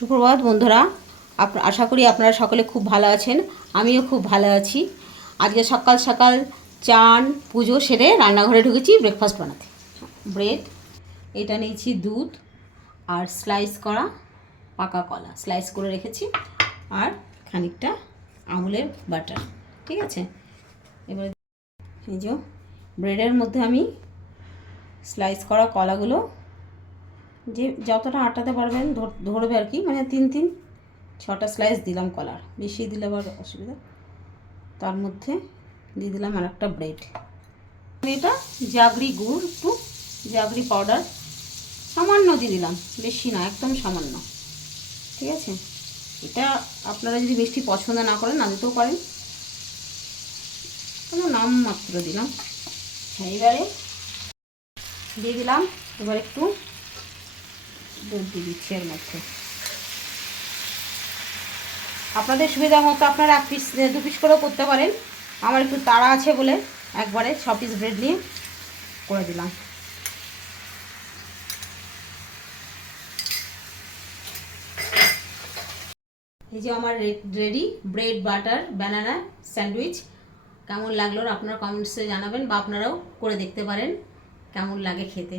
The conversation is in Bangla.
সুপ্রভাত বন্ধুরা, আশা করি আপনারা সকলে খুব ভালো আছেন। আমিও খুব ভালো আছি। আজকে সকাল সকাল চান পুজো সেরে রান্নাঘরে ঢুকেছি ব্রেকফাস্ট বানাতে। ব্রেড, এটা নিয়েছি দুধ আর স্লাইস করা পাকা কলা স্লাইস করে রেখেছি, আর খানিকটা আমুলের বাটার। ঠিক আছে, এবারে এই যে ব্রেডের মধ্যে আমি স্লাইস করা কলাগুলো যে যতটা আটাতে পারবেন ধরবে আর কি, মানে 6টা স্লাইস দিলাম কলার, বেশি দিলে আবার অসুবিধা। তার মধ্যে দিয়ে দিলাম আর একটা ব্রেড। এটা জাগরি গুড়, একটু জাগরি পাউডার সামান্য দিয়ে দিলাম, বেশি না, একদম সামান্য। ঠিক আছে, এটা আপনারা যদি মিষ্টি পছন্দ না করেন না দিতেও পারেন, কোনো নাম মাত্র দিলাম। এইবারে দিয়ে দিলাম, এবার একটু দুধ দিয়ে দিচ্ছি এর মধ্যে। আপনাদের সুবিধা মতো আপনারা 1 পিস 2 পিস করেও করতে পারেন। আমার একটু তাড়া আছে বলে একবারে 6 পিস ব্রেড নিয়ে করে দিলাম। এই যে আমার ready bread butter banana sandwich. কেমন লাগলো আপনারা কমেন্টসে জানাবেন, বা আপনারাও করে দেখতে পারেন কেমন লাগে খেতে।